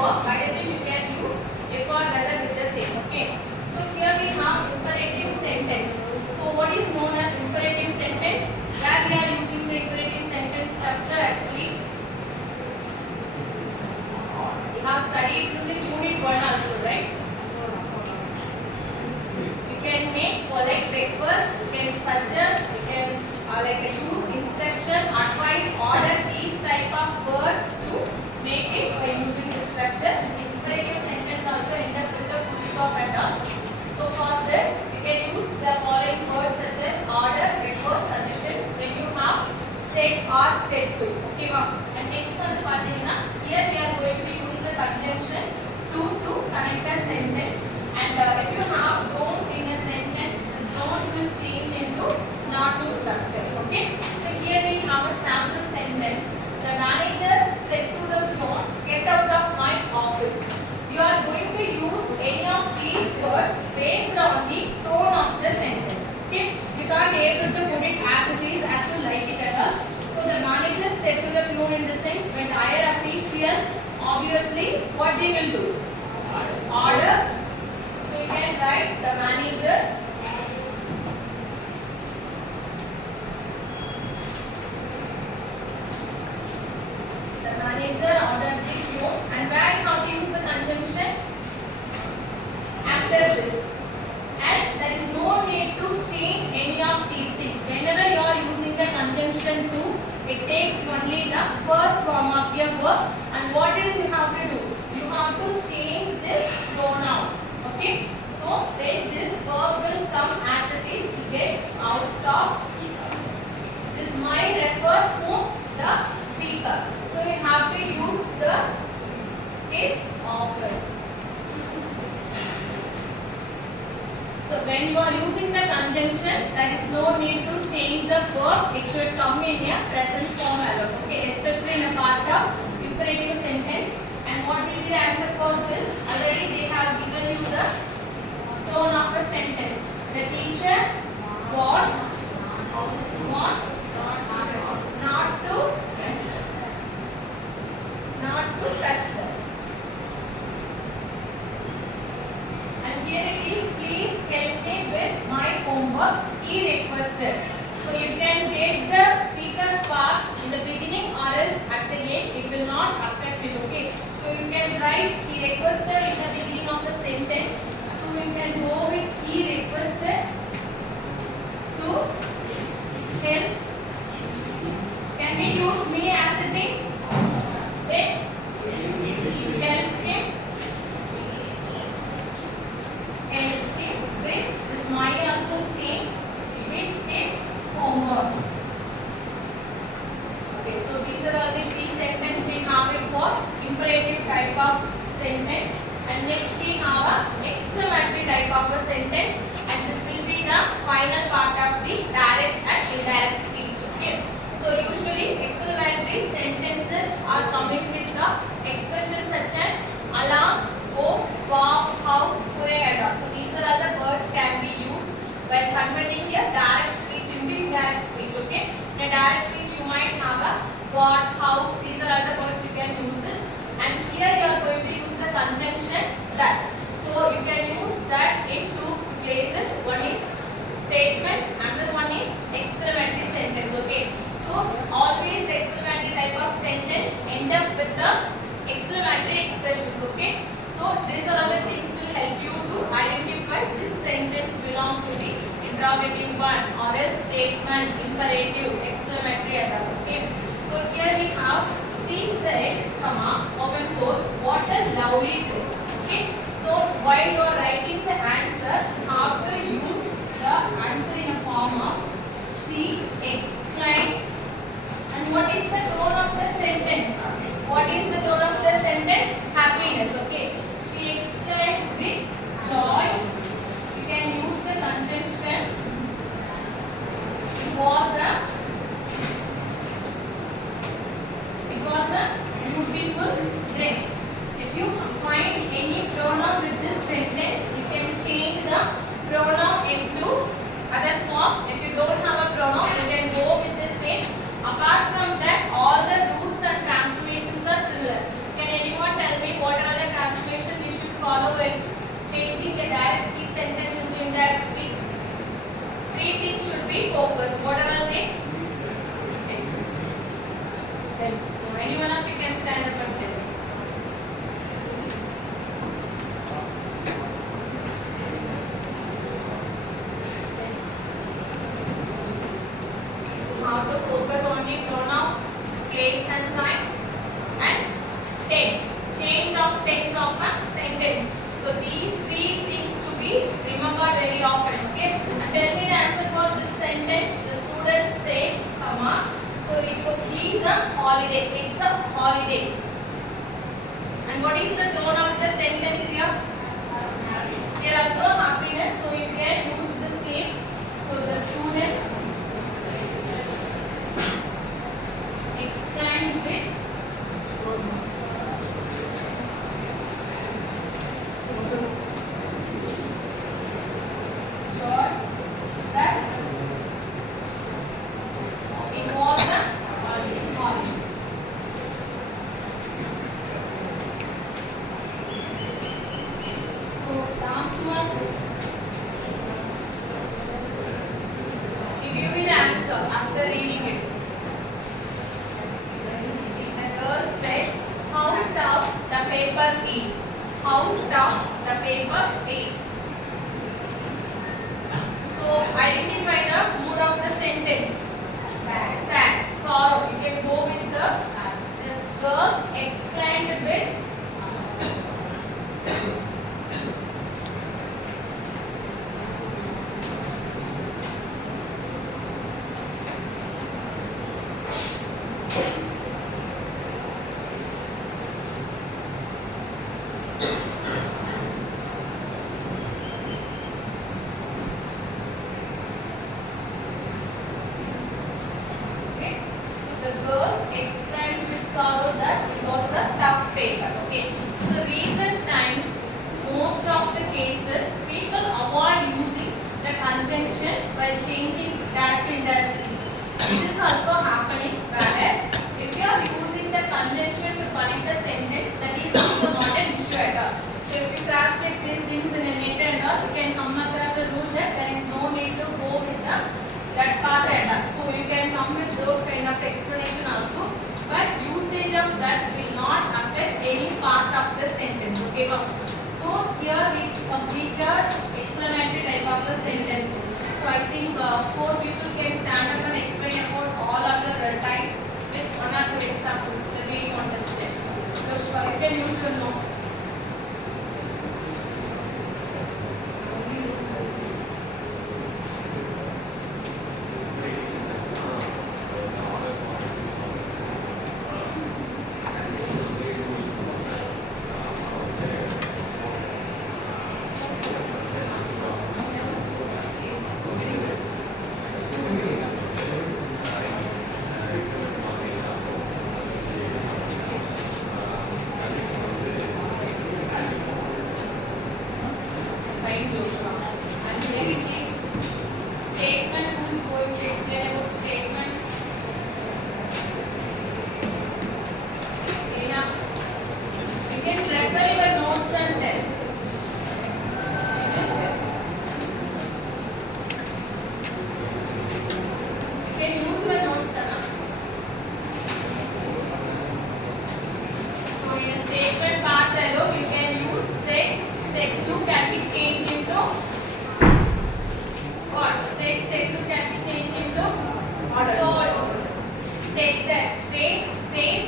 verb, either way you can use if or whether with the same. Okay. So here we have imperative sentence. So what is known as imperative sentence? Where we are using the imperative sentence structure actually. We have studied this in unit 1 also, right? We can make polite request, we can suggest, we can use instruction, advice, order, these type of words to make it by using this structure. The imperative sentence also end up with the full stop and all. So for this, you can use the following words such as order, request, suggestions when you have said or said to. Okay, ma'am. And next one, here we are going to use the conjunction to connect a sentence. And if you have don't in a sentence, this don't will change into not to structure. Okay. So here we have a sample sentence. The manager said to the peon, "Get out of my office." You are going to use any of these words based on the tone of the sentence. Okay. You can't able to put it as it is, as you like it at all. So the manager said to the peon in the sense when the higher official, obviously what they will do? Order. So you can write the manager. The manager ordered the peon, and where you have to use the conjunction after this. And there is no need to change any of these things. Whenever you are using the conjunction to, it takes only the first form of your verb. And what else you have to do? You have to change this pronoun. Okay. So then this verb will come as it is to get out of. This might refer to the speaker. So you have to use the his office. So when you are using the conjunction, there is no need to change the verb. It should come in a present form alone. Okay, especially in a part of imperative sentence. And what will be the answer for this? Already they have given you the tone of a sentence. The teacher got not to touch them. And here it is, please help me with my homework, he requested. So you can take the speaker's part in the beginning or else at the end, it will not affect it. Okay. So you can write he requested in the beginning of the sentence. So you can go with he requested to help. Can we use me as it is? Then help him. Help him with this might also change with his homework. Okay, so these are all the three sentences we have it for imperative type of sentence. And next we have a exclamatory type of a sentence, and this will be the final part of the direct and indirect speech. Okay. So usually exclamatory sentences are coming with the expressions such as alas, oh, wow, how, hooray, and all. So these are all the words can be used while converting a direct speech into indirect speech. Okay. In a direct speech you might have a what, how, these are all the words you can use it. And here you are going to use the conjunction that. So you can use that in two places. One is statement, another one is exclamatory sentence. Okay. So always the exclamatory type of sentence end up with the exclamatory expressions. Okay. So these are all the things will help you to identify this sentence belong to the interrogative one or else statement, imperative, exclamatory and all. Okay. So here we have she said, open quote, what a lovely dress. Okay. So while you are writing the answer, you have to use the answer in a form of she exclaimed. And what is the tone of the sentence? What is the tone of the sentence? Happiness. Okay. She exclaimed with joy. You can use the conjunction. It was a beautiful dress. If you find any pronoun with this sentence, you can change the pronoun into other form. If you don't have a pronoun, you can go with the same. Apart from that, all the roots and transformations are similar. Can anyone tell me what are focus. What are they? Anyone of you can stand up and tell. You have to focus on the pronoun, place and time, and tense. Change of tense of a sentence. So these three things to be remembered very often. Okay. And tell me the answer for this sentence. The students say, comma. So it is a holiday. It's a holiday. And what is the tone of the sentence here? Here also happiness. So you can use the same. So the students exclaimed with joy that it was a holiday. So last one. Give me the answer after reading it. The girl said, how tough the paper is. How tough the paper is. So identify the mood of the sentence. Sad. Sorrow. You can go with this girl exclaimed with the girl exclaimed with sorrow that it was a tough paper. Okay. So recent times, most of the cases, people avoid using the conjunction while changing that to indirect speech. This is also happening. Whereas if you are using the conjunction to connect the sentence, that is also not an issue at all. So if you cross check these things in a net and all, you can come across a rule that there is no need to go with that part at all. So you can come with those kind of explanation also, but usage of that will not affect any part of the sentence. Okay, so here we completed explanatory type of a sentence. So I think 4 people can stand up and explain about all other types with 1 or 2 examples the way you understand. So you can use your note. Only this much. And here it is statement. Who is going to explain about statement? Lena, you can refer your notes and tell. You can use your notes, Dana. So in a statement part dialogue, you can use set. Set to can be changed into what? Set to can be changed into told. Set that. Says,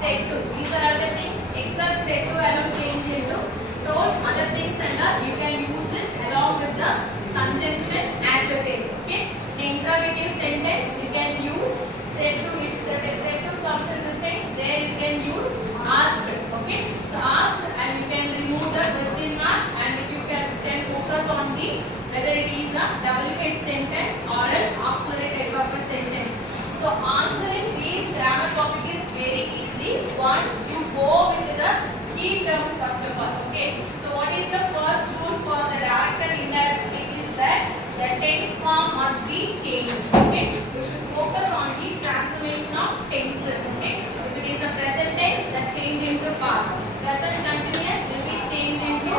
set to. These are the things. Except set to alone change into told. Other things and you can use it along with the conjunction as it is. Okay. In interrogative sentence, you can use set to. If the set to comes in the sense, there you can use asked. Okay. So asked, and you can remove the question mark, and if you can focus on the whether it is a double head sentence or an auxiliary type of a sentence. So answering these grammar topic is very easy once you go with the key terms first of all. Okay. So what is the first rule for the direct and indirect speech is that the tense form must be changed. Okay. You should focus on the transformation of tenses. Okay. If it is a present tense, that change into past. Present continuous will be changed into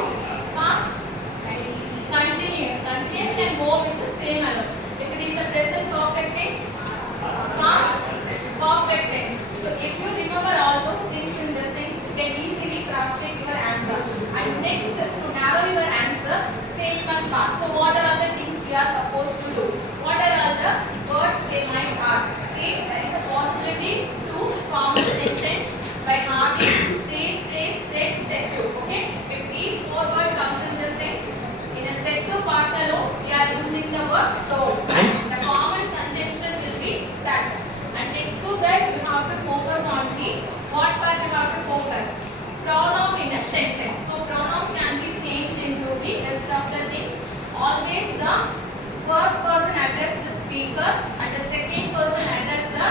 past continuous. Continuous can go with the same alone. If it is a present again there is a possibility to form a sentence by having say, said to. Okay, if these four words comes in the sense, in a said to part alone we are using the word told. The common conjunction will be that. And next to that you have to focus on the what part you have to focus. Pronoun in a sentence. So pronoun can be changed into the rest of the things. Always the first person address the speaker and the second person address the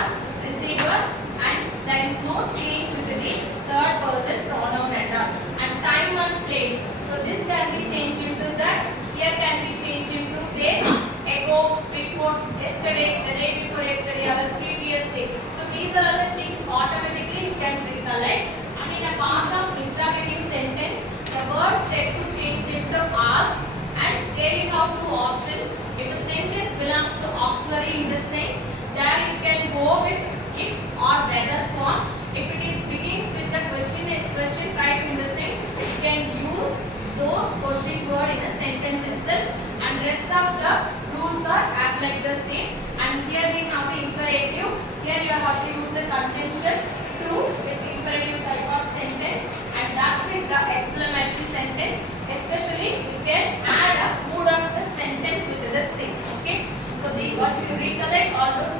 receiver, and there is no change with the third person pronoun at all. And time and place. So this can be changed into that. Here can be changed into there, ago, before, yesterday, the day before yesterday, or else previous day. So these are all the things automatically you can recollect. And in a part of interrogative sentence, the word said to change into asked, and there you have two options. If a sentence belongs to auxiliary in the sense, there you can go with if or whether form. If it is begins with the question type in the sense, you can use those question word in a sentence itself, and rest of the rules are as like the same. And here we have the imperative. Here you have to use the conjunction to with the imperative type of sentence, and that with the exclamatory sentence. Especially you can add a mood of the sentence with the same. Okay, so once you recollect all those